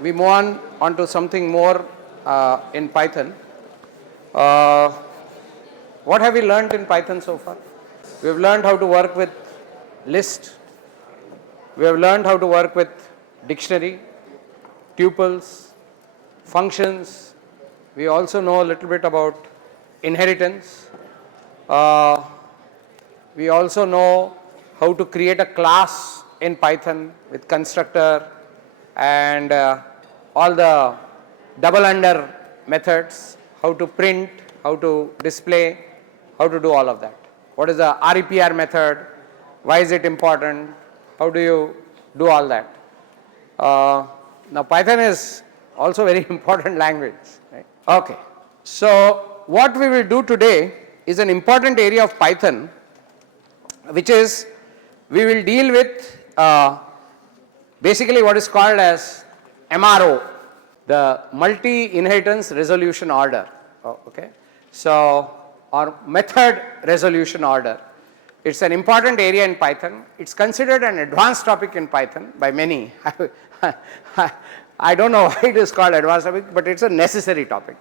we move on to something more in Python. Uh, what have we learned in Python so far? We have learned how to work with list. We have learned how to work with dictionary, tuples, functions. We also know a little bit about inheritance. We also know how to create a class in Python with constructor and all the double under methods, how to print, how to display, how to do all of that. What is the REPR method? Why is it important? How do you do all that? Now Python is also a very important language. Right? Okay, so what we will do today is an important area of Python, which is we will deal with basically what is called as MRO, the multi-inheritance resolution order. Okay, so or method resolution order. It's an important area in Python. It's considered an advanced topic in Python by many. I don't know why it is called advanced topic, but it's a necessary topic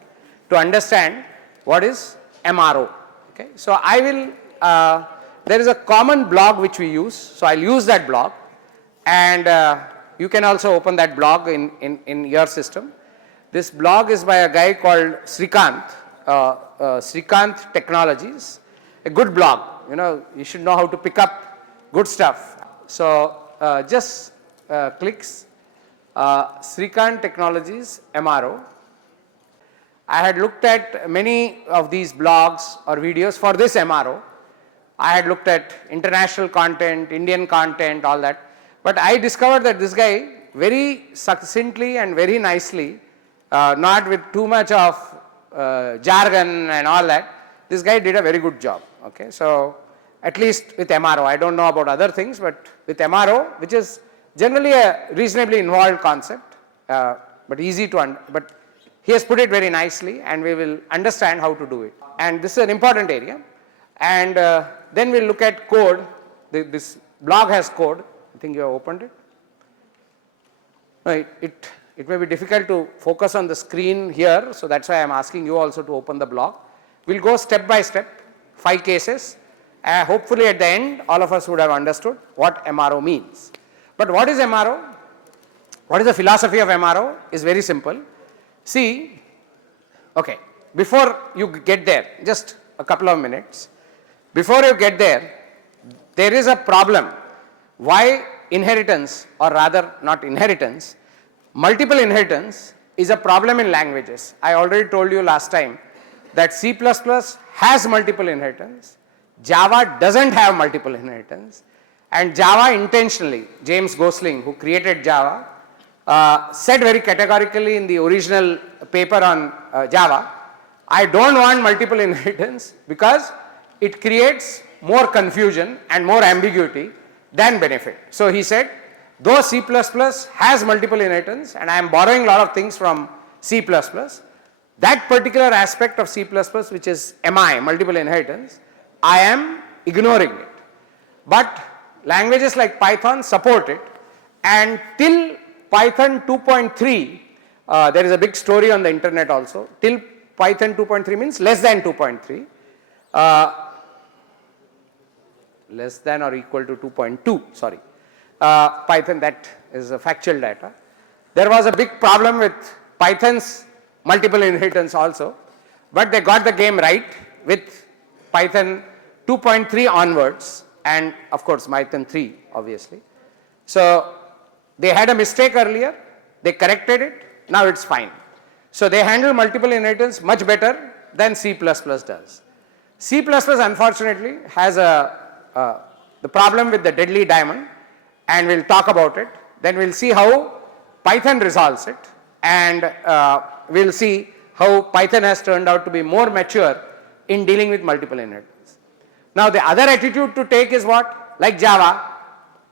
to understand what is MRO. Okay, so I will. There is a common blog which we use, so I'll use that blog, and you can also open that blog in your system. This blog is by a guy called Srikanth, Srikanth Technologies, a good blog. You know, you should know how to pick up good stuff. So just clicks Srikanth Technologies MRO. I had looked at many of these blogs or videos for this MRO. I had looked at international content, Indian content, all that. But I discovered that this guy very succinctly and very nicely, not with too much of jargon and all that, this guy did a very good job. Okay, so at least with MRO, I don't know about other things, but with MRO, which is generally a reasonably involved concept, but easy to but he has put it very nicely, and we will understand how to do it. And this is an important area. And then we'll look at code. This blog has code. I think you have opened it. No, it may be difficult to focus on the screen here, so that's why I'm asking you also to open the blog. We'll go step by step, 5 cases. Hopefully at the end, all of us would have understood what MRO means. But what is MRO? What is the philosophy of MRO? Is very simple. See, okay, before you get there, just a couple of minutes. Before you get there, there is a problem. Why inheritance, or rather not inheritance, multiple inheritance is a problem in languages. I already told you last time that C++ has multiple inheritance, Java doesn't have multiple inheritance, and Java intentionally, James Gosling, who created Java, said very categorically in the original paper on Java, I don't want multiple inheritance because it creates more confusion and more ambiguity than benefit. So he said, though C++ has multiple inheritance, and I am borrowing a lot of things from C++, that particular aspect of C++, which is MI, multiple inheritance, I am ignoring it. But languages like Python support it, and till Python 2.3, there is a big story on the internet also, till Python 2.3 means less than 2.3, less than or equal to 2.2, sorry, Python, that is a factual data. There was a big problem with Python's multiple inheritance also, but they got the game right with Python 2.3 onwards, and of course Python 3 obviously. So they had a mistake earlier, they corrected it, now it's fine. So they handle multiple inheritance much better than C++ does. C++ unfortunately has the problem with the deadly diamond, and we'll talk about it. Then we'll see how Python resolves it, and we'll see how Python has turned out to be more mature in dealing with multiple inheritance. Now the other attitude to take is what? Like Java,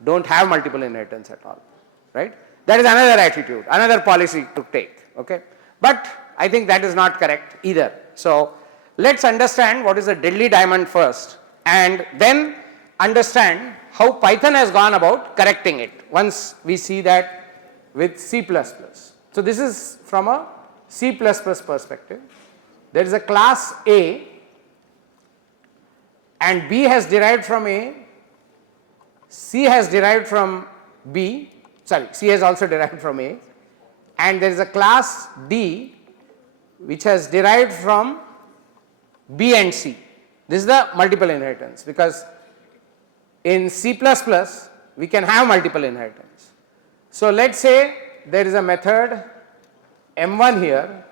don't have multiple inheritance at all, right? That is another attitude, another policy to take, okay? But I think that is not correct either. So let's understand what is a deadly diamond first, and then understand how Python has gone about correcting it once we see that with C++. So this is from a C++ perspective. There is a class A and B has derived from A, C has derived from B, sorry, C has also derived from A, and there is a class D which has derived from B and C. This is the multiple inheritance, because in C++ we can have multiple inheritance. So let's say there is a method M1 here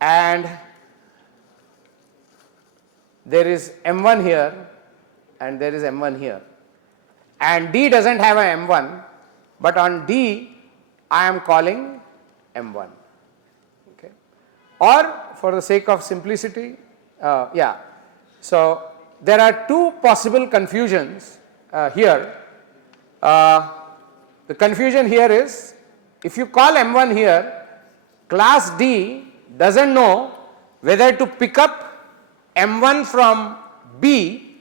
and there is M1 here and there is M1 here, and D doesn't have a M1, but on D I am calling M1, okay. Or for the sake of simplicity, so there are two possible confusions here. The confusion here is, if you call M1 here, class D doesn't know whether to pick up M1 from B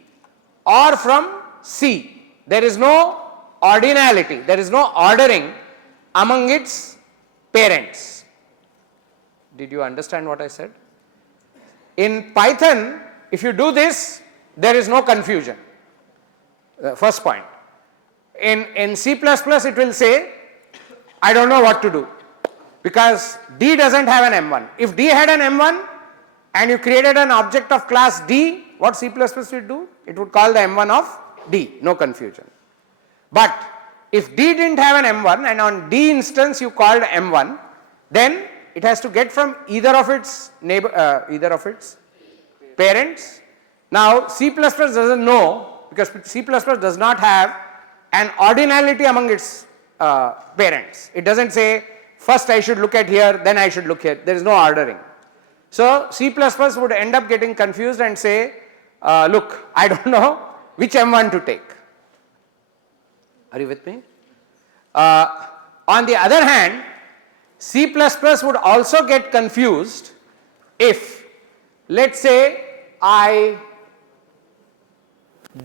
or from C. There is no ordinality, there is no ordering among its parents. Did you understand what I said? In Python, if you do this, there is no confusion. First point. In C++ it will say, I don't know what to do, because D doesn't have an M1. If D had an M1 and you created an object of class D, what C++ would do? It would call the M1 of D, no confusion. But if D didn't have an M1 and on D instance you called M1, then it has to get from either of its parents. Now C++ doesn't know, because C++ does not have an ordinality among its parents. It doesn't say first I should look at here, then I should look here. There is no ordering. So C++ would end up getting confused and say, look, I don't know which M1 to take. Are you with me? On the other hand, C++ would also get confused if, let's say, I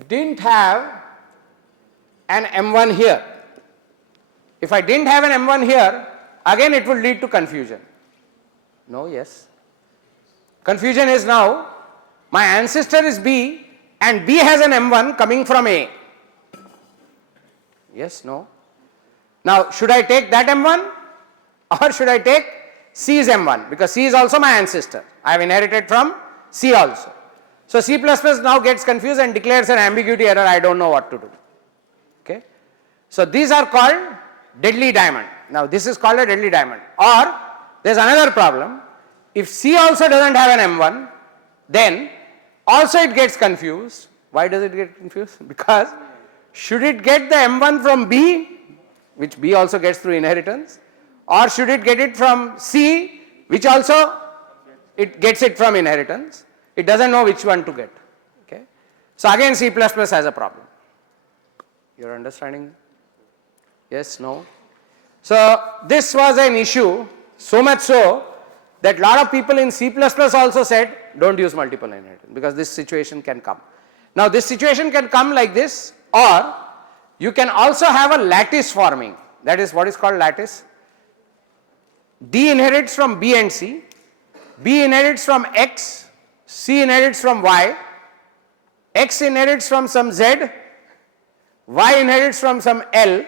didn't have an M1 here. If I didn't have an M1 here, again it will lead to confusion. No, yes. Confusion is now, my ancestor is B and B has an M1 coming from A. Yes, no. Now should I take that M1 or should I take C's M1, because C is also my ancestor. I have inherited from C also. So C++ now gets confused and declares an ambiguity error, I don't know what to do. Okay. So these are called deadly diamond. Now this is called a deadly diamond. Or there is another problem. If C also doesn't have an M1, then also it gets confused. Why does it get confused? Because should it get the M1 from B, which B also gets through inheritance, or should it get it from C, which also it gets it from inheritance? It doesn't know which one to get. Okay. So again C++ has a problem. You're understanding? Yes, no? So this was an issue, so much so that lot of people in C++ also said, don't use multiple inheritance, because this situation can come. Now this situation can come like this, or you can also have a lattice forming. That is what is called lattice. D inherits from B and C, B inherits from X, C inherits from Y, X inherits from some Z, Y inherits from some L,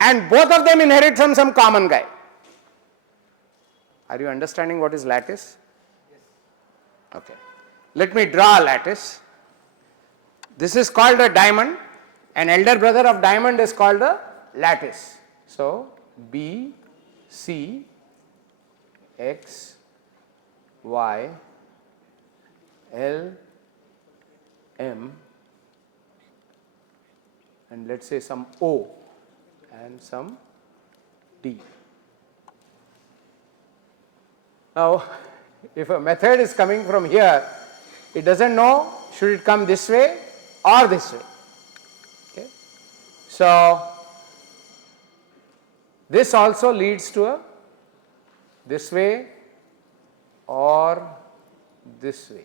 and both of them inherit from some common guy. Are you understanding what is lattice? Yes. Okay. Let me draw a lattice. This is called a diamond. An elder brother of diamond is called a lattice. So B, C, X, Y, L, M, and let's say some O and some D. Now, if a method is coming from here, it doesn't know should it come this way or this way. Okay. So this also leads to a this way or this way.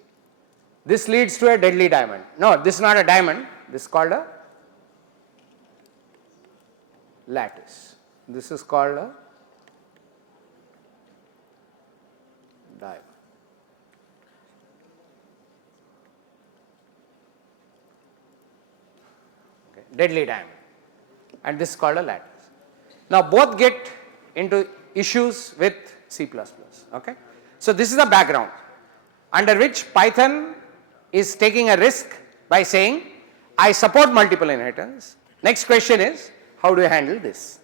This leads to a deadly diamond. No, this is not a diamond, this is called a lattice. This is called a Time. Okay. Deadly diamond. And this is called a lattice. Now both get into issues with C++. Okay. So this is the background under which Python is taking a risk by saying I support multiple inheritance. Next question is, how do you handle this?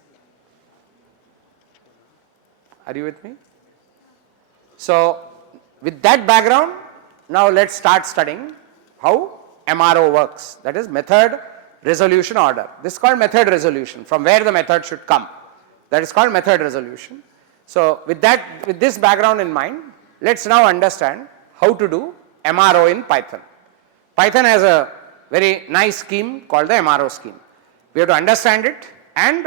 Are you with me? So with that background, now let's start studying how MRO works, that is method resolution order. This is called method resolution, from where the method should come. That is called method resolution. So with this background in mind, let's now understand how to do MRO in Python. Python has a very nice scheme called the MRO scheme. We have to understand it and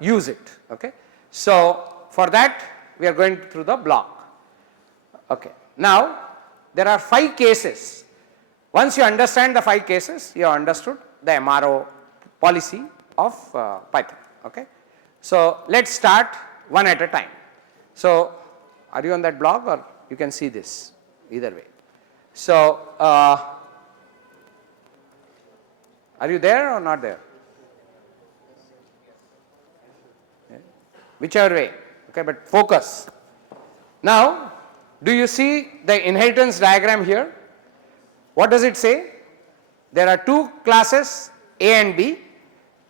use it. Okay. So for that we are going through the block. Okay. Now there are 5 cases. Once you understand the 5 cases, you have understood the MRO policy of Python. Okay. So let's start one at a time. So are you on that blog, or you can see this either way? So are you there or not there? Yeah. Whichever way. Okay, but focus. Now do you see the inheritance diagram here? What does it say? There are 2 classes, A and B,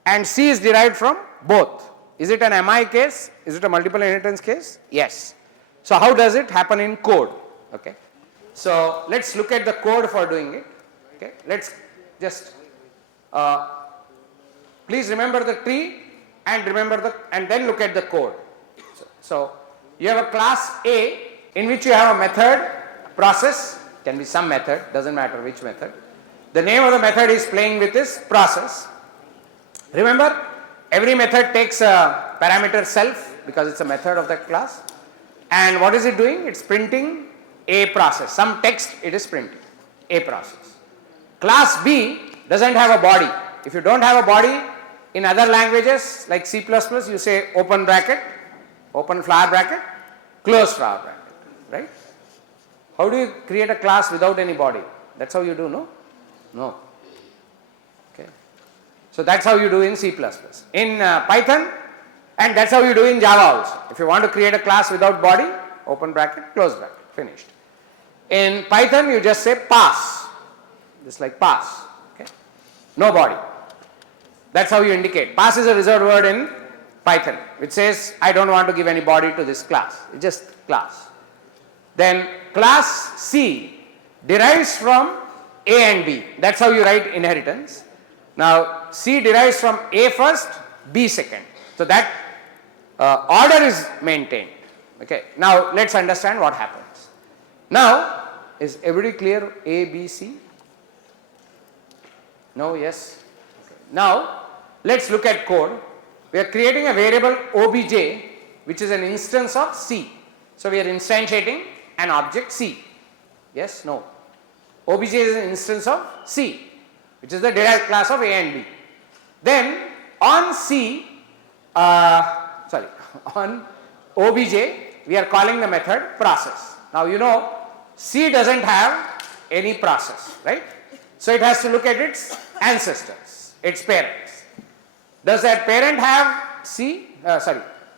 and C is derived from both. Is it an MI case? Is it a multiple inheritance case? Yes. So how does it happen in code? Okay. So let's look at the code for doing it. Okay. Let's just please remember the tree and then look at the code. So you have a class A in which you have a method, process, can be some method, doesn't matter which method. The name of the method is playing with this process. Remember, every method takes a parameter self because it's a method of that class. And what is it doing? It's printing a process. Some text it is printing, a process. Class B doesn't have a body. If you don't have a body, in other languages like C++, you say open bracket, open flower bracket, close flower bracket, right? How do you create a class without any body? That's how you do, no? No. Okay. So that's how you do in C++. In Python, and that's how you do in Java also. If you want to create a class without body, open bracket, close bracket, finished. In Python, you just say pass, just like pass, okay? No body. That's how you indicate. Pass is a reserved word in Python, which says I don't want to give any body to this class. It's just class. Then class C derives from A and B. That's how you write inheritance. Now C derives from A first, B second. So that order is maintained. Okay. Now let's understand what happens. Now is everybody clear? A, B, C? No? Yes? Okay. Now let's look at code. We are creating a variable obj which is an instance of C. So we are instantiating an object C. Yes? No? Obj is an instance of C, which is the derived class of A and B. Then on C, on obj, we are calling the method process. Now you know C doesn't have any process, right? So it has to look at its ancestors, its parents. Does that parent have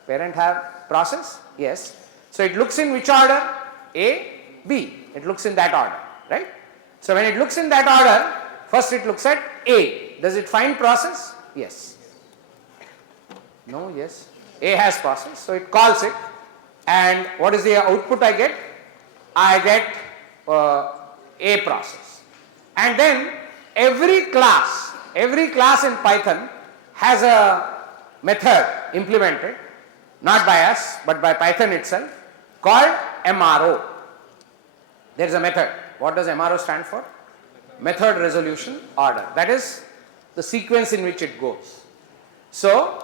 parent have process? Yes. So it looks in which order? A, B. It looks in that order, right? So when it looks in that order, first it looks at A. Does it find process? Yes. No, yes. A has process, so it calls it. And what is the output I get? I get A process. And then every class in Python has a method implemented, not by us, but by Python itself, called MRO. There is a method. What does MRO stand for? Method resolution order. That is the sequence in which it goes. So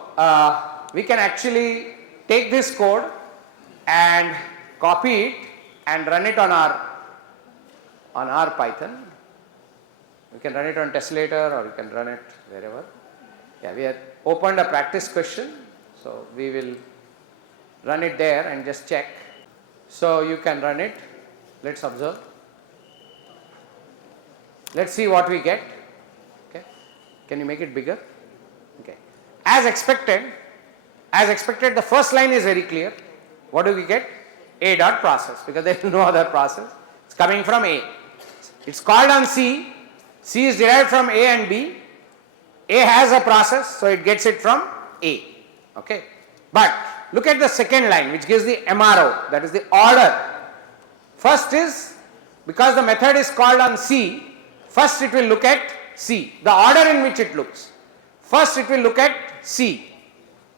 we can actually take this code and copy it and run it on our Python. We can run it on Tesslator, or you can run it wherever. Yeah, we have opened a practice question, so we will run it there and just check. So you can run it Let's observe. Let's see what we get. Okay. Can you make it bigger? Okay. As expected, the first line is very clear. What do we get? A dot process, because there is no other process. It's coming from A. It's called on C. C is derived from A and B. A has a process, so it gets it from A. Okay. But look at the second line, which gives the MRO, that is the order. First is, because the method is called on C, first it will look at C, the order in which it looks. First it will look at C,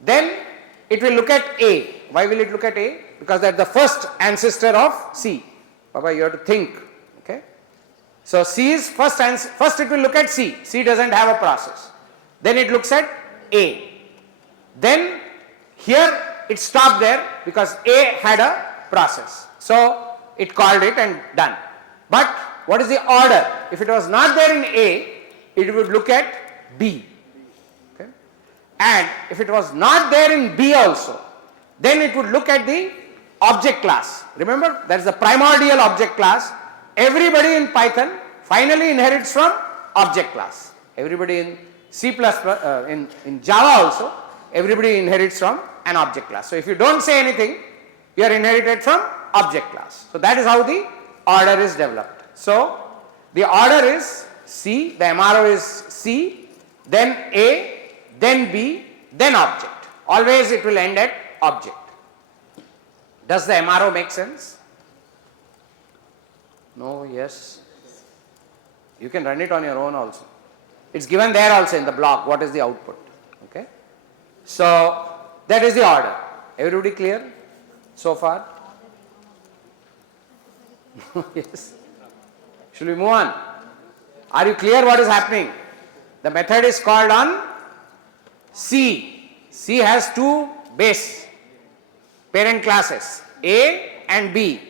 then it will look at A. Why will it look at A? Because that is the first ancestor of C. Baba, you have to think. Okay. So C is first it will look at C. C doesn't have a process. Then it looks at A. Then here it stopped there because A had a process. So it called it and done. But what is the order? If it was not there in A, it would look at B. Okay. And if it was not there in B also, then it would look at the object class. Remember, that is the primordial object class. Everybody in Python finally inherits from object class. Everybody in C++, in Java also, everybody inherits from an object class. So if you don't say anything, you are inherited from object class. So that is how the order is developed. So the order is C, the MRO is C, then A, then B, then object. Always it will end at object. Does the MRO make sense? No, yes. You can run it on your own also. It's given there also in the block, what is the output. Okay. So that is the order. Everybody clear so far? Yes. Should we move on? Are you clear what is happening? The method is called on C. C has two base parent classes, A and B.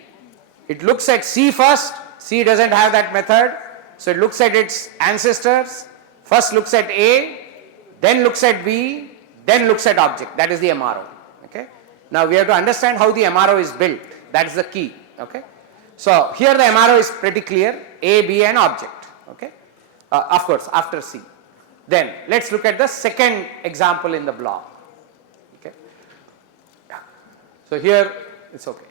It looks at C first. C doesn't have that method. So it looks at its ancestors. First looks at A, then looks at B, then looks at object. That is the MRO. Okay. Now we have to understand how the MRO is built. That is the key. Okay. So here the MRO is pretty clear. A, B and object. Okay. Of course after C. Then let's look at the second example in the block. Okay. So here it's okay.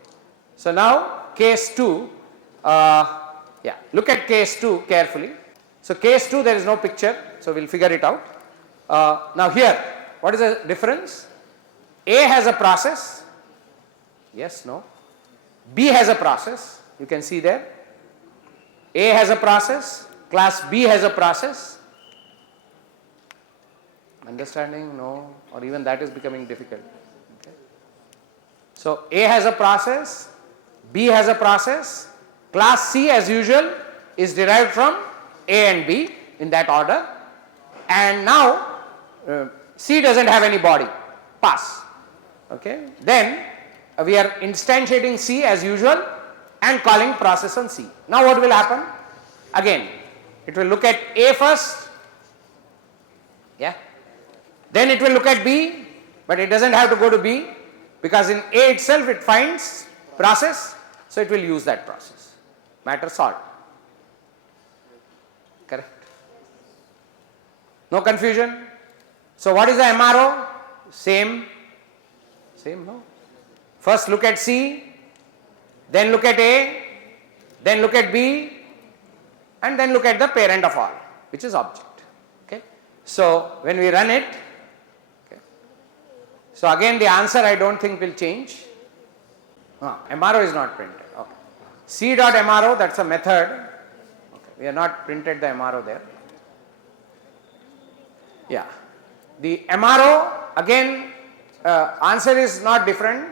So now case 2. Look at case 2 carefully. So case 2 there is no picture, so we will figure it out. Now here, what is the difference? A has a process. Yes, no. B has a process. You can see there. A has a process. Class B has a process. Understanding? No. Or even that is becoming difficult. Okay. So A has a process. B has a process. Class C as usual is derived from A and B in that order, and now C doesn't have any body, pass. Okay. Then we are instantiating C as usual and calling process on C. Now what will happen? Again it will look at A first, yeah, then it will look at B, but it doesn't have to go to B because in A itself it finds process, so it will use that process. Matter solved. Correct. No confusion. So what is the MRO? Same, no? First look at C, then look at A, then look at B, and then look at the parent of all, which is object. Okay. So when we run it, okay, so again the answer I don't think will change. MRO is not printed. Okay. C.MRO, that's a method. Okay. We have not printed the MRO there. Yeah. The MRO, again, answer is not different.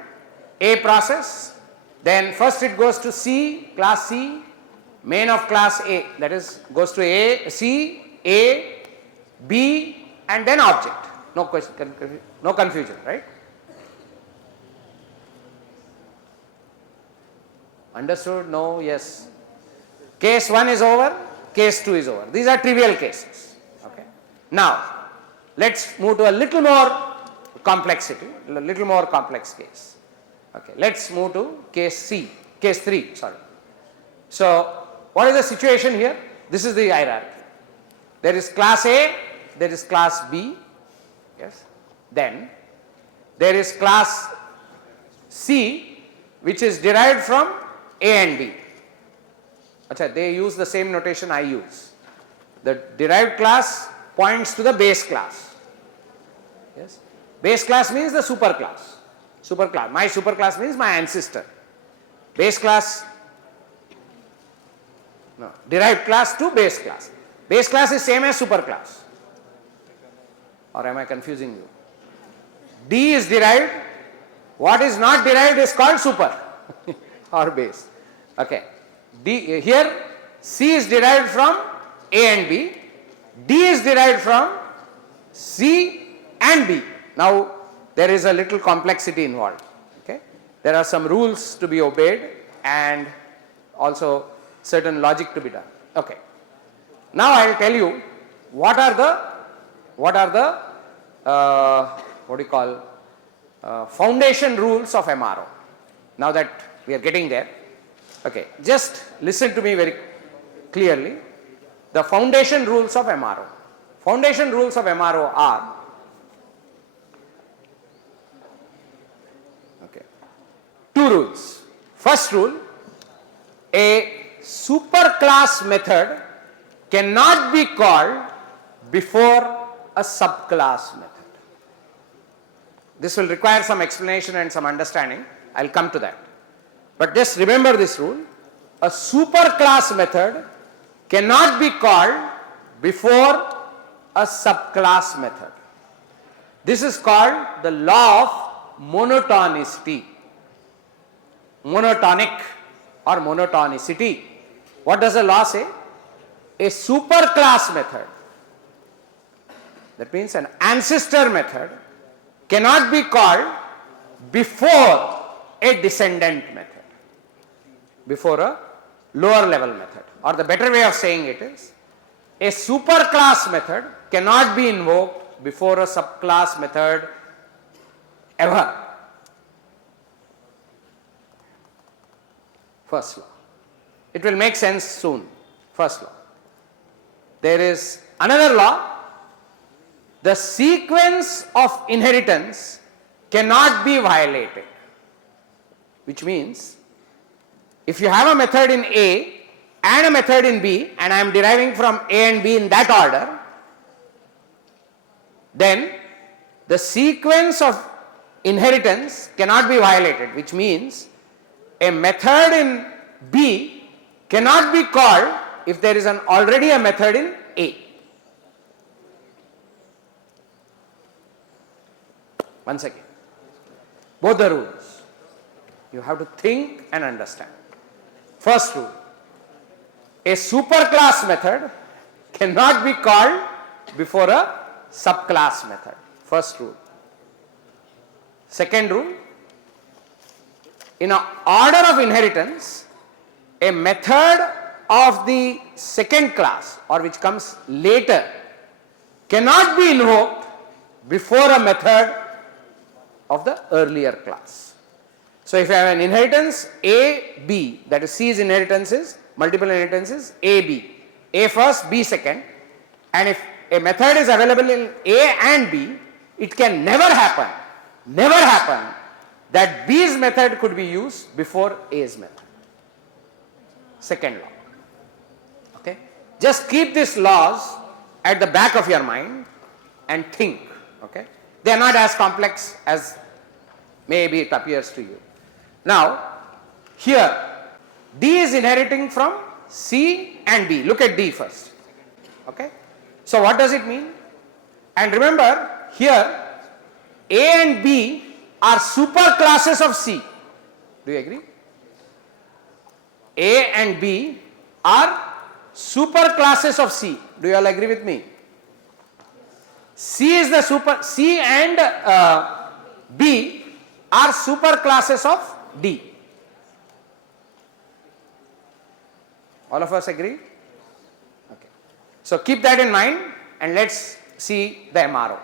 A process, then first it goes to C, class C, main of class A, that is goes to A, C, A, B, and then object. No question, no confusion, right? Understood? No? Yes. Case 1 is over, case 2 is over. These are trivial cases. Okay. Now, let's move to a little more complexity, a little more complex case. Okay. Let's move to case 3, sorry. So what is the situation here? This is the hierarchy. There is class A, there is class B, yes. Then there is class C, which is derived from A and B. Achha, they use the same notation I use. The derived class points to the base class. Yes. Base class means the superclass. Superclass. My superclass means my ancestor. Base class, no, derived class to base class. Base class is same as superclass. Or am I confusing you? D is derived. What is not derived is called super or base. Okay. D, here C is derived from A and B. D is derived from C and B. Now there is a little complexity involved. Okay. There are some rules to be obeyed and also certain logic to be done. Okay. Now I will tell you what are the what do you call foundation rules of MRO. Now that we are getting there, okay, just listen to me very clearly. The foundation rules of MRO. Foundation rules of MRO are, okay, two rules. First rule, a superclass method cannot be called before a subclass method. This will require some explanation and some understanding. I will come to that. But just remember this rule. A superclass method cannot be called before a subclass method. This is called the law of monotonicity. Monotonic or monotonicity. What does the law say? A superclass method, that means an ancestor method, cannot be called before a descendant method, before a lower level method. Or the better way of saying it is, a superclass method cannot be invoked before a subclass method ever. First law. It will make sense soon. First law. There is another law. The sequence of inheritance cannot be violated, which means if you have a method in A and a method in B and I am deriving from A and B in that order, then the sequence of inheritance cannot be violated, which means a method in B cannot be called if there is already a method in A. Once again, both the rules. You have to think and understand. First rule, a superclass method cannot be called before a subclass method. First rule. Second rule, in an order of inheritance, a method of the second class or which comes later cannot be invoked before a method of the earlier class. So if you have an inheritance A, B, that is C's inheritance is, multiple inheritances A, B, A first, B second, and if a method is available in A and B, it can never happen that B's method could be used before A's method. Second law. Okay. Just keep these laws at the back of your mind and think. Okay. They are not as complex as maybe it appears to you. Now, here D is inheriting from C and B. Look at D first. Okay. So what does it mean? And remember, here A and B are superclasses of C. Do you agree? A and B are superclasses of C. Do you all agree with me? C is the C and B are superclasses of D. All of us agree? Okay. So keep that in mind and let's see the MRO.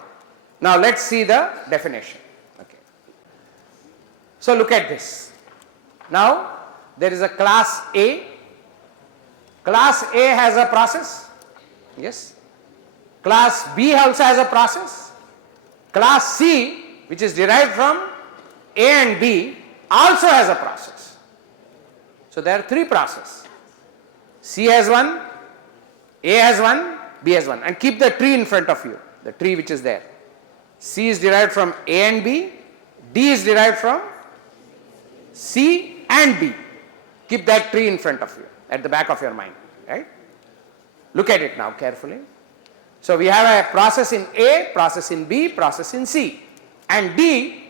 Now let's see the definition. Okay. So look at this. Now there is a class A Class A has a process, yes. Class B also has a process. Class C, which is derived from A and B, also has a process. So there are three processes. C has one, A has one, B has one, and keep the tree in front of you, the tree which is there. C is derived from A and B, D is derived from C and B. Keep that tree in front of you, at the back of your mind, right? Look at it now carefully. So we have a process in A, process in B, process in C, and D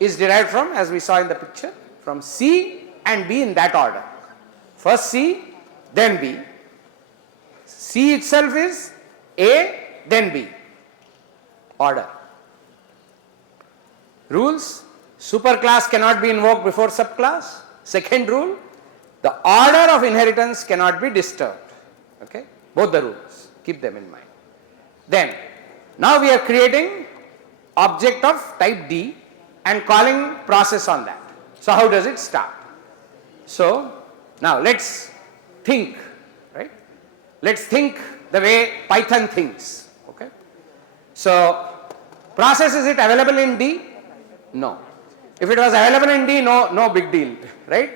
is derived from, as we saw in the picture, from C and B in that order. First C, then B. C itself is A, then B. Order. Rules: superclass cannot be invoked before subclass. Second rule, the order of inheritance cannot be disturbed. Okay, both the rules, keep them in mind. Then, now we are creating object of type D and calling process on that. So how does it start? So now let's think, right? Let's think the way Python thinks. Okay. So process, is it available in D? No. If it was available in D, no big deal, right?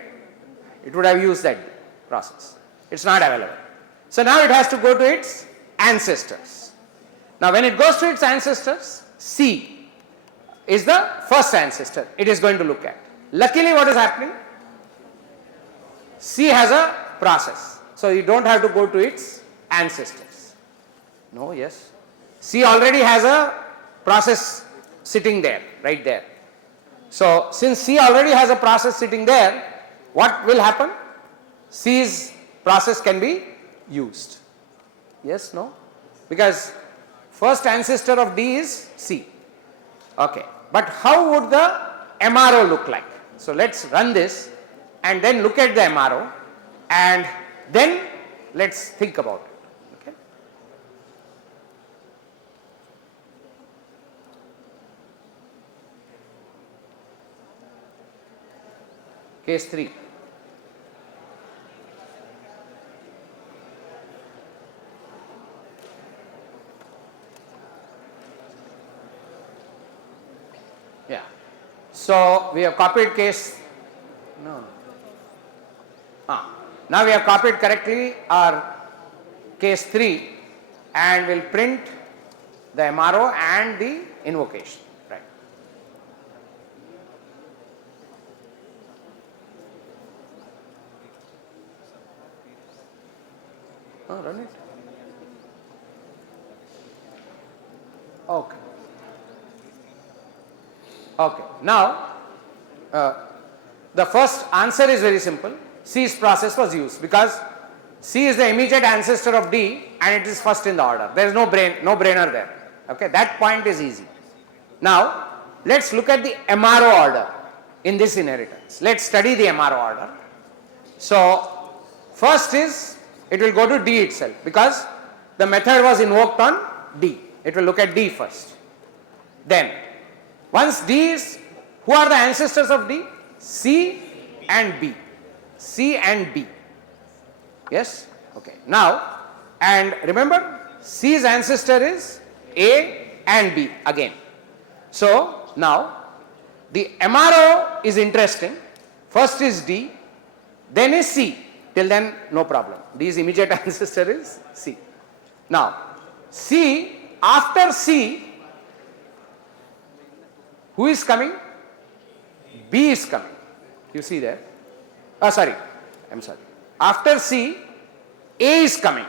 It would have used that process. It's not available. So now it has to go to its ancestors. Now when it goes to its ancestors, C is the first ancestor it is going to look at. Luckily, what is happening? C has a process. So you don't have to go to its ancestors. No, yes. C already has a process sitting there, right there. So since C already has a process sitting there, what will happen? C's process can be used. Yes, no? Because first ancestor of D is C. Okay. But how would the MRO look like? So let's run this and then look at the MRO and then let's think about it. Okay. Case 3. Yeah. So we have copied case. No. Now we have copied correctly our case 3 and we'll print the MRO and the invocation. Right. Oh, run it. Okay. Okay. Now, the first answer is very simple. C's process was used because C is the immediate ancestor of D and it is first in the order. There is no brainer there. Okay, that point is easy. Now, let's look at the MRO order in this inheritance. Let's study the MRO order. So, first is it will go to D itself because the method was invoked on D. It will look at D first. Then, once D is, who are the ancestors of D? C and B. C and B. Yes? Okay. Now, and remember, C's ancestor is A and B again. So, now, the MRO is interesting. First is D, then is C. Till then, no problem. D's immediate ancestor is C. Now, C, after C, who is coming? B is coming. You see there? Oh, sorry. I'm sorry. After C, A is coming.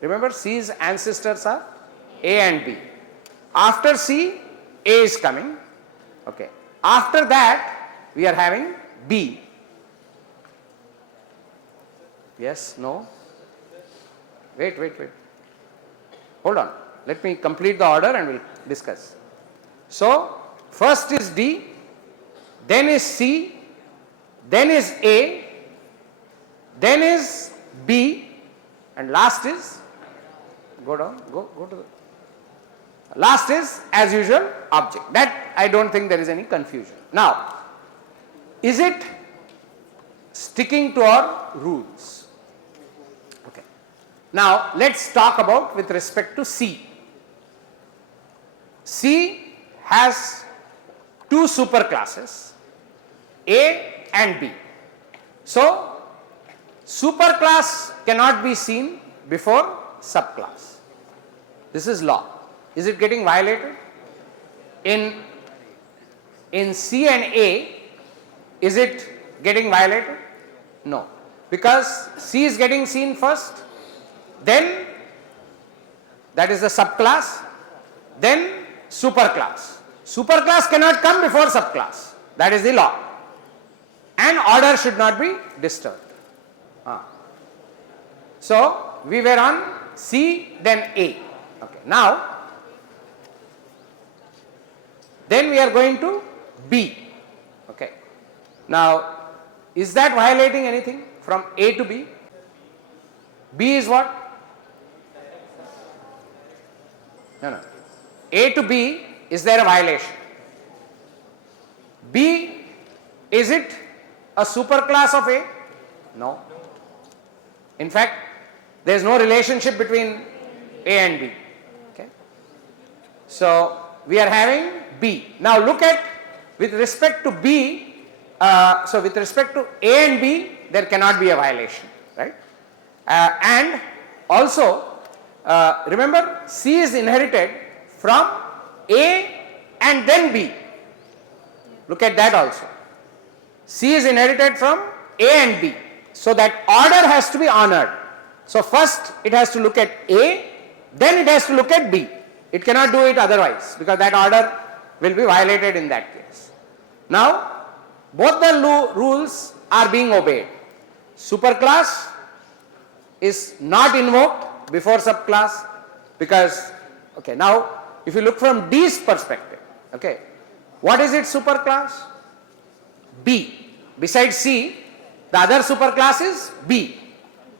Remember, C's ancestors are A and B. After C, A is coming. Okay. After that, we are having B. Yes, no? Wait. Hold on. Let me complete the order and we'll discuss. So, first is D, then is C, then is A, then is B, and last is, go down, go to the, last is, as usual, object. That I don't think there is any confusion. Now, is it sticking to our rules? Now let's talk about with respect to C. C has two superclasses, A and B. So superclass cannot be seen before subclass. This is law. Is it getting violated? In C and A, is it getting violated? No, because C is getting seen first, then that is the subclass, then superclass. Superclass cannot come before subclass. That is the law. And order should not be disturbed. So we were on C, then A. Okay. Now, then we are going to B. Okay. Now, is that violating anything from A to B? B is what? No. A to B, is there a violation? B, is it a superclass of A? No. In fact, there is no relationship between A and B. Okay. So we are having B. Now look at, with respect to B, so with respect to A and B, there cannot be a violation, right? And also, remember, C is inherited from A and then B. Look at that also. C is inherited from A and B. So that order has to be honored. So first it has to look at A, then it has to look at B. It cannot do it otherwise, because that order will be violated in that case. Now, both the rules are being obeyed. Superclass is not invoked before subclass, because, okay, now if you look from D's perspective, okay, what is its superclass? B. Besides C, the other superclass is B.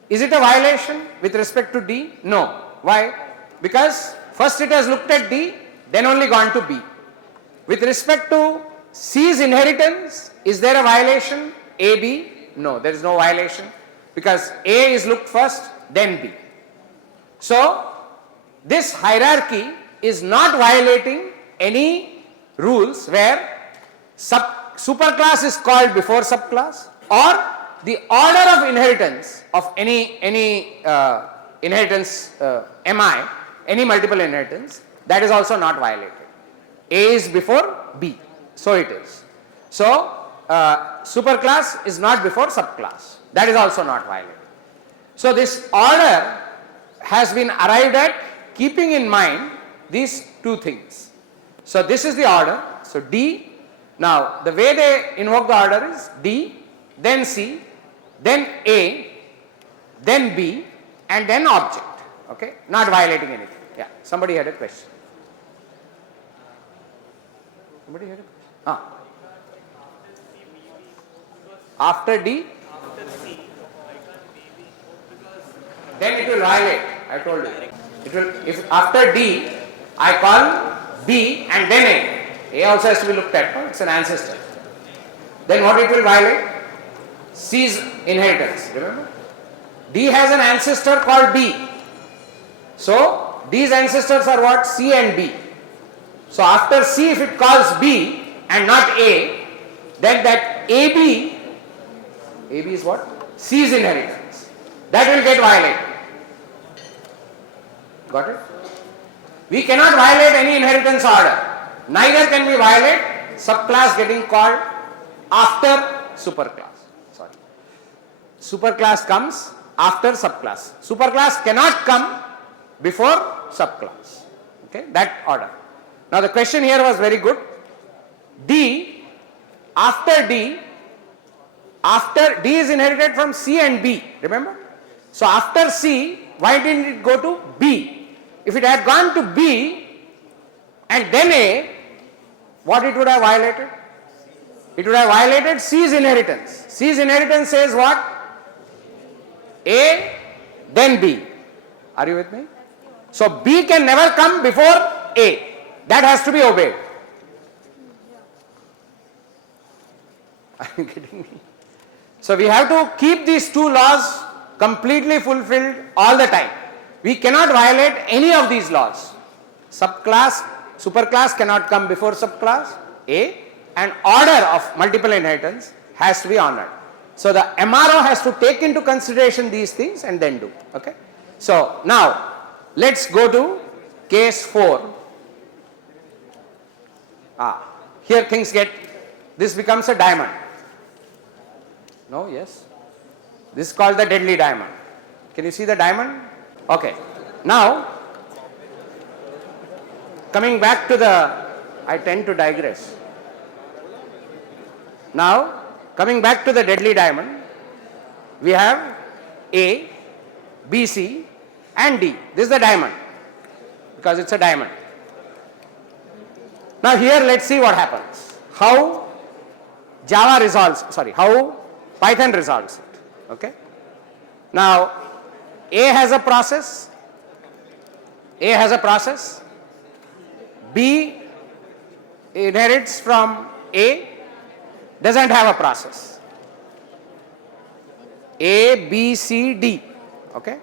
Is it a violation with respect to D? No. Why? Because first it has looked at D, then only gone to B. With respect to C's inheritance, is there a violation? A, B? No, there is no violation, because A is looked first, then B. So this hierarchy is not violating any rules where superclass is called before subclass, or the order of inheritance of any inheritance MI, any multiple inheritance, that is also not violated. A is before B, so it is. So superclass is not before subclass, that is also not violated. So this order has been arrived at keeping in mind these two things. So this is the order. So D, now the way they invoke the order is D, then C, then A, then B, and then object. Okay, not violating anything. Yeah, somebody had a question. Somebody had a question? After D? Then it will violate, I told you. It will, if after D, I call B and then A. A also has to be looked at, no? It's an ancestor. Then what it will violate? C's inheritance, remember? D has an ancestor called B. So, D's ancestors are what? C and B. So, after C, if it calls B and not A, then that AB is what? C's inheritance. That will get violated. Got it? We cannot violate any inheritance order. Neither can we violate subclass getting called after superclass. Sorry. Superclass comes after subclass. Superclass cannot come before subclass. Okay, that order. Now the question here was very good. D, after D is inherited from C and B, remember? So after C, why didn't it go to B? If it had gone to B and then A, what it would have violated? It would have violated C's inheritance. C's inheritance says what? A, then B. Are you with me? So B can never come before A. That has to be obeyed. Are you getting me? So we have to keep these two laws completely fulfilled all the time. We cannot violate any of these laws. Subclass, superclass cannot come before subclass A, and order of multiple inheritance has to be honored. So the MRO has to take into consideration these things and then do. Okay. So now let's go to case 4. Here things get, this becomes a diamond. No, yes. This is called the deadly diamond. Can you see the diamond? Okay. Now, coming back to the, I tend to digress. Now, coming back to the deadly diamond, we have A, B, C and D. This is the diamond because it's a diamond. Now here let's see what happens. How Java resolves, how Python resolves it. Okay. Now A has a process, B inherits from A, doesn't have a process. A, B, C, D. Okay.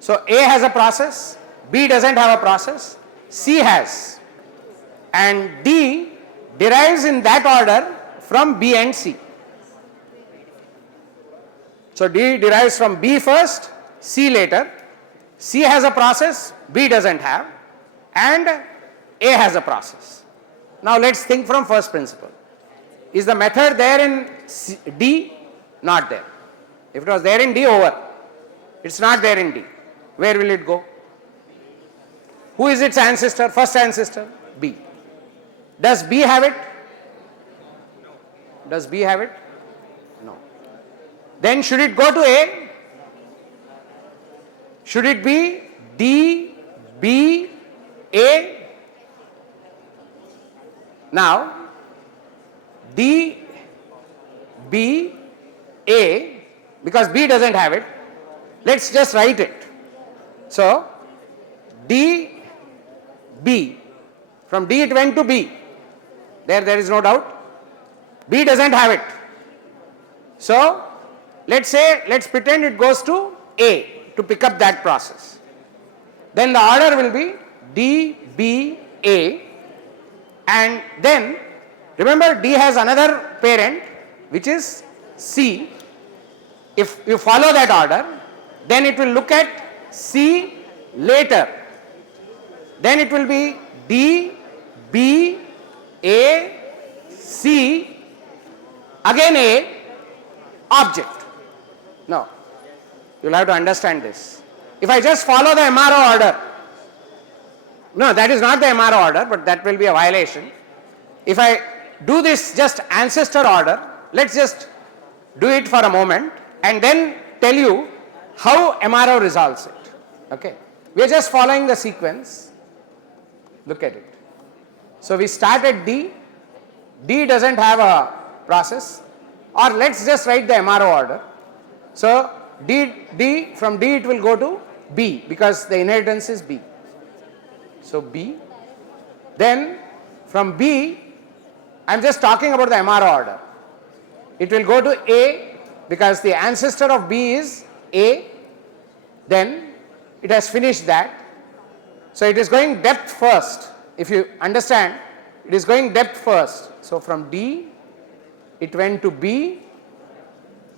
So A has a process, B doesn't have a process, C has, and D derives in that order from B and C. So D derives from B first, C later. C has a process, B doesn't have, and A has a process. Now let's think from first principle. Is the method there in D? Not there. If it was there in D, over. It's not there in D. Where will it go? Who is its ancestor? First ancestor? B. Does B have it? Does B have it? No. Then should it go to A? Should it be D, B, A? Now, D, B, A, because B doesn't have it, let's just write it. So, D, B, from D it went to B, there is no doubt. B doesn't have it. So, let's pretend it goes to A to pick up that process. Then the order will be D, B, A, and then remember D has another parent which is C. If you follow that order, then it will look at C later. Then it will be D, B, A, C, again A, object. Now, you will have to understand this. If I just follow the MRO order, no, that is not the MRO order, but that will be a violation. If I do this just ancestor order, let's just do it for a moment and then tell you how MRO resolves it. Okay. We are just following the sequence. Look at it. So we start at D. D doesn't have a process, or let's just write the MRO order. So D, from D it will go to B because the inheritance is B. So B. Then from B, I am just talking about the MRO order. It will go to A because the ancestor of B is A. Then it has finished that. So it is going depth first. If you understand, it is going depth first. So from D, it went to B.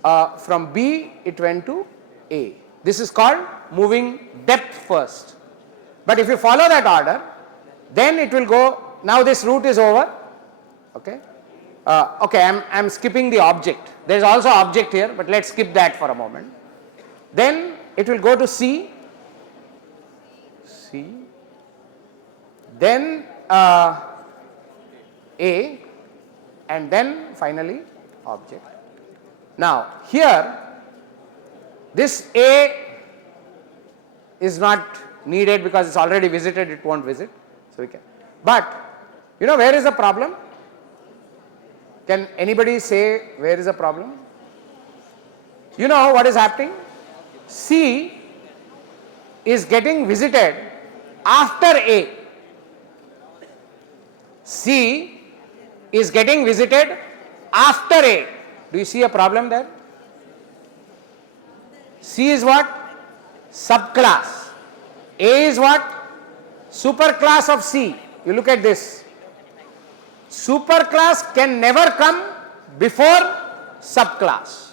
From B, it went to A. This is called moving depth first. But if you follow that order, then it will go, now this route is over. Okay. I'm skipping the object. There is also object here, but let's skip that for a moment. Then it will go to C, then A, and then finally object. Now here this A is not needed because it's already visited, it won't visit, so we can. But you know where is the problem? Can anybody say where is the problem? You know what is happening? C is getting visited after A. C is getting visited after A. Do you see a problem there? C is what? Subclass. A is what? Superclass of C. You look at this. Superclass can never come before subclass.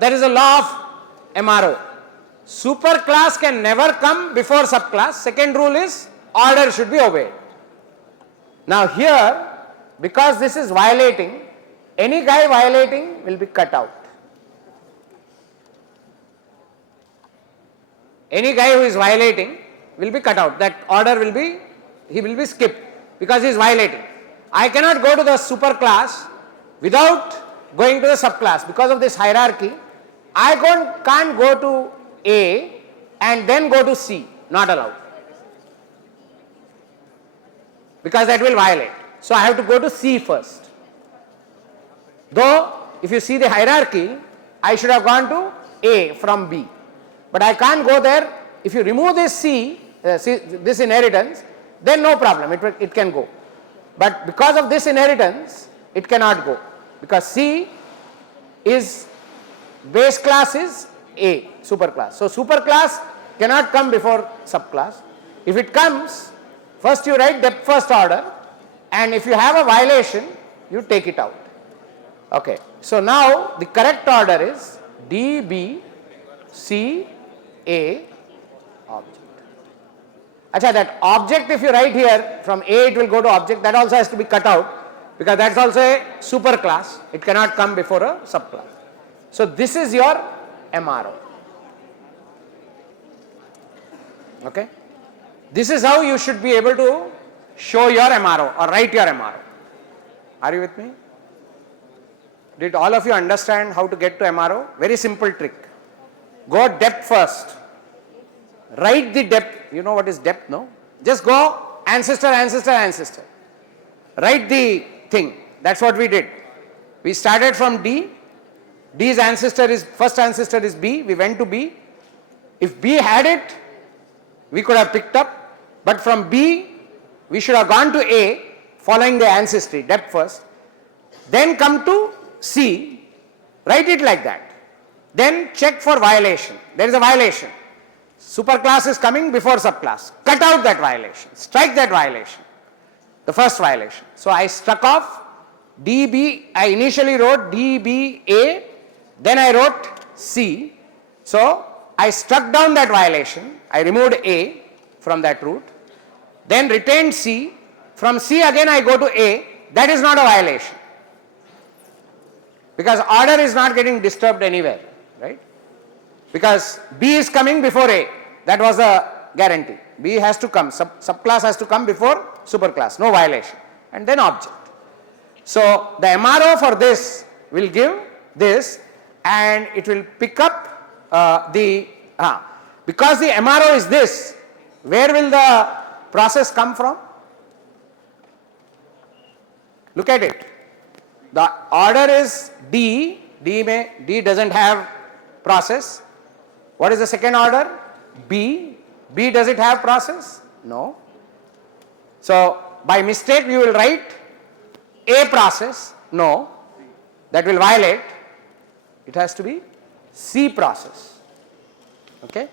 There is a law of MRO. Superclass can never come before subclass. Second rule is order should be obeyed. Now here, because this is violating, any guy violating will be cut out. Any guy who is violating will be cut out. That order will be, he will be skipped because he is violating. I cannot go to the superclass without going to the subclass. Because of this hierarchy, I can't go to A and then go to C. Not allowed. Because that will violate. So I have to go to C first. Though, if you see the hierarchy, I should have gone to A from B. But I can't go there. If you remove this this inheritance, then no problem, it can go. But because of this inheritance, it cannot go. Because C is, base class is A, superclass. So superclass cannot come before subclass. If it comes, first you write depth first order, and if you have a violation, you take it out. Okay. So now the correct order is D, B, C, A, object. Acha, that object, if you write here from A it will go to object, that also has to be cut out because that's also a superclass. It cannot come before a subclass. So this is your MRO. Okay. This is how you should be able to show your MRO or write your MRO. Are you with me? Did all of you understand how to get to MRO? Very simple trick. Go depth first. Write the depth. You know what is depth, no? Just go ancestor, ancestor, ancestor. Write the thing. That's what we did. We started from D. D's ancestor is, first ancestor is B. We went to B. If B had it, we could have picked up. But from B, we should have gone to A, following the ancestry, depth first. Then come to C. Write it like that. Then check for violation. There is a violation. Superclass is coming before subclass. Cut out that violation. Strike that violation. The first violation. So I struck off DB. I initially wrote DBA. Then I wrote C. So I struck down that violation. I removed A from that root. Then retained C. From C again I go to A. That is not a violation. Because order is not getting disturbed anywhere. Right? Because B is coming before A. That was a guarantee. B has to come. Subclass has to come before superclass. No violation. And then object. So the MRO for this will give this, and it will pick up because the MRO is this, where will the process come from? Look at it. The order is D. D doesn't have process. What is the second order? B. B, does it have process? No. So by mistake you will write A process. No. That will violate. It has to be C process. Okay.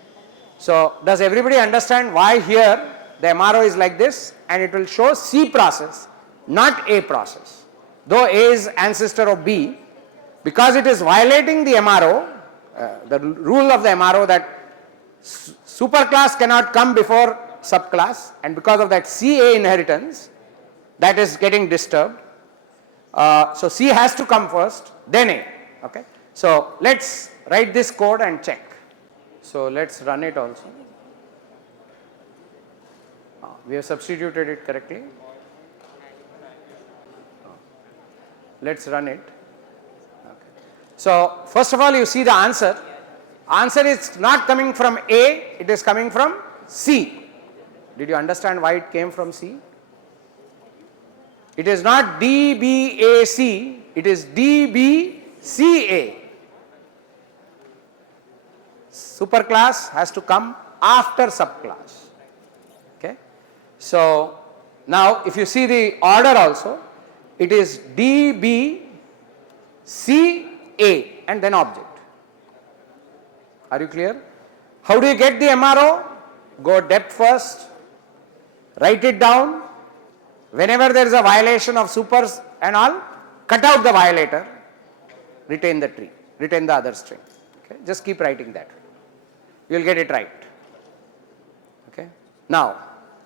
So does everybody understand why here the MRO is like this and it will show C process, not A process. Though A is ancestor of B, because it is violating the MRO, the rule of the MRO that superclass cannot come before subclass, and because of that CA inheritance, that is getting disturbed. So C has to come first, then A. Okay. So let's write this code and check. So let's run it also. We have substituted it correctly. Let's run it. Okay. So first of all, you see the answer. Answer is not coming from A, it is coming from C. Did you understand why it came from C? It is not DBAC, it is DBCA. Superclass has to come after subclass. Okay. So now if you see the order also, it is DBCA and then object. Are you clear? How do you get the MRO? Go depth first, write it down. Whenever there is a violation of supers and all, cut out the violator, retain the tree, retain the other string. Okay? Just keep writing that. You will get it right. Okay? Now,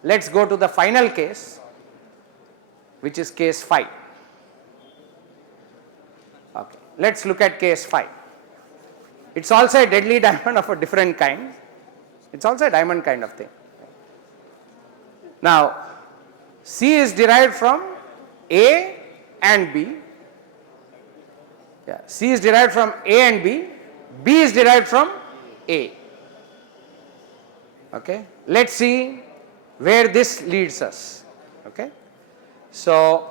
let's go to the final case, which is case 5. Okay. Let's look at case 5. It's also a deadly diamond of a different kind. It's also a diamond kind of thing. Now, C is derived from A and B. Yeah, C is derived from A and B. B is derived from A. Okay. Let's see where this leads us. Okay. So,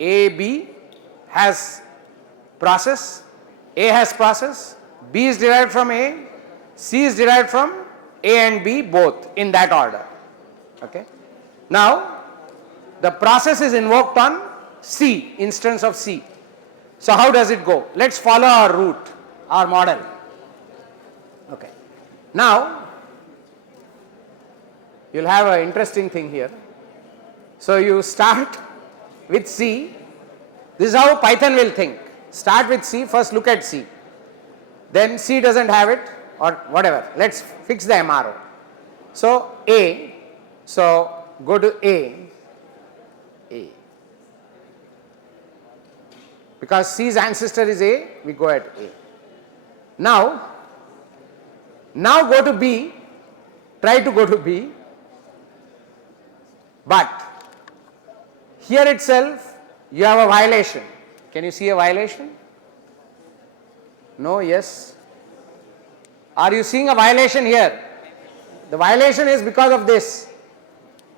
AB has process, A has process, B is derived from A, C is derived from A and B both in that order. Okay. Now, the process is invoked on C, instance of C. So, how does it go? Let's follow our route, our model. Okay. Now, you will have an interesting thing here. So, you start with C. This is how Python will think. Start with C, first look at C. Then C doesn't have it or whatever. Let's fix the MRO. So, A. So, go to A. Because C's ancestor is A, we go at A. Now go to B. Try to go to B. But here itself you have a violation. Can you see a violation? No, yes. Are you seeing a violation here? The violation is because of this.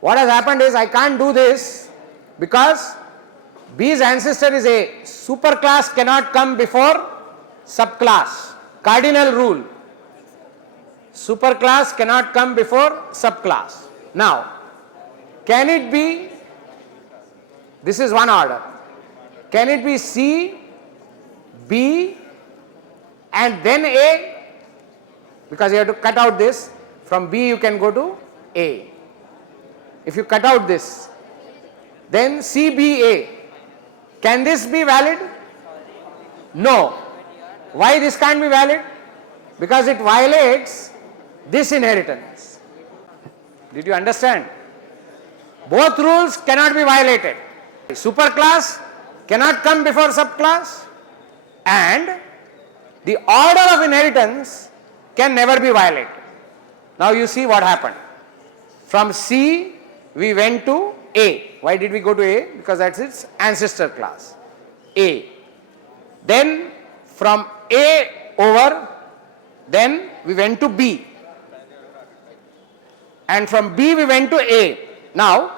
What has happened is I can't do this because B's ancestor is A. Superclass cannot come before subclass. Cardinal rule. Superclass cannot come before subclass. Now, can it be, this is one order, can it be C, B and then A? Because you have to cut out this. From B you can go to A. If you cut out this, then C, B, A. Can this be valid? No. Why this can't be valid? Because it violates this inheritance. Did you understand? Both rules cannot be violated. Superclass cannot come before subclass and the order of inheritance can never be violated. Now you see what happened. From C we went to A. Why did we go to A? Because that's its ancestor class. A. Then from A over, then we went to B. And from B we went to A. Now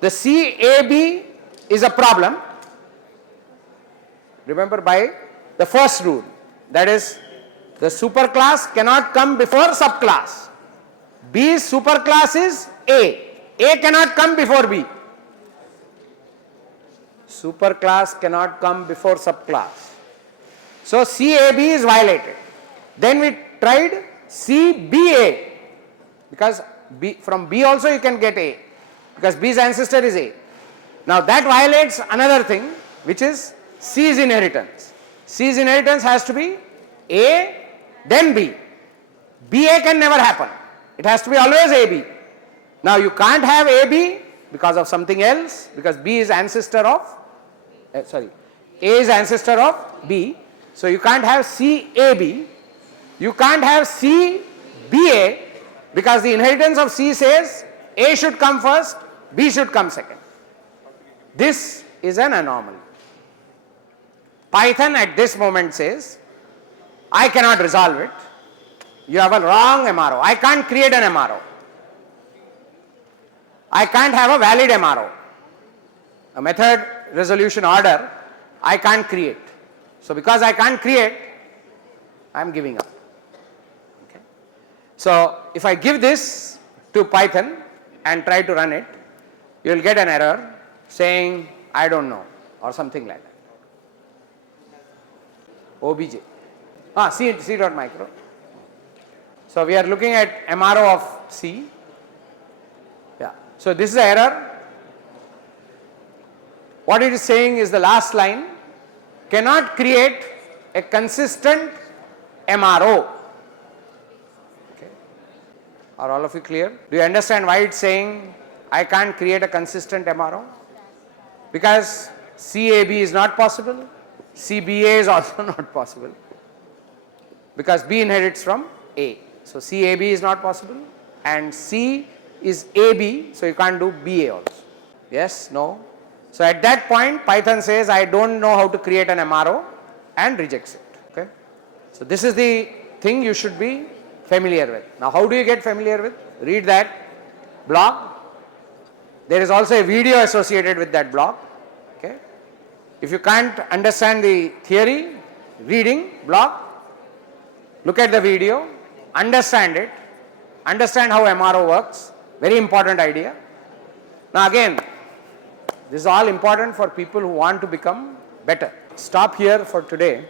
the CAB is a problem. Remember by the first rule, that is the superclass cannot come before subclass. B's superclass is A. A cannot come before B. Superclass cannot come before subclass. So CAB is violated. Then we tried CBA because from B also you can get A because B's ancestor is A. Now that violates another thing which is C's inheritance. C's inheritance has to be A then B. BA can never happen. It has to be always AB. Now you can't have AB because of something else, because B is ancestor of, A is ancestor of B. So you can't have CAB. You can't have CBA because the inheritance of C says A should come first, B should come second. This is an anomaly. Python at this moment says, I cannot resolve it. You have a wrong MRO. I can't create an MRO. I can't have a valid MRO. A method resolution order, I can't create. So because I can't create, I am giving up. Okay. So if I give this to Python and try to run it, you will get an error saying I don't know or something like that. OBJ. C.micro. So we are looking at MRO of C. Yeah. So this is the error. What it is saying is the last line cannot create a consistent MRO. Okay. Are all of you clear? Do you understand why it's saying I can't create a consistent MRO? Because CAB is not possible, CBA is also not possible, because B inherits from A. So CAB is not possible and C is AB, so you can't do BA also. Yes, no? So at that point Python says I don't know how to create an MRO and rejects it. Okay? So this is the thing you should be familiar with. Now how do you get familiar with? Read that blog. There is also a video associated with that blog. Okay? If you can't understand the theory, reading blog, look at the video, understand it, understand how MRO works, very important idea. Now again, this is all important for people who want to become better. Stop here for today.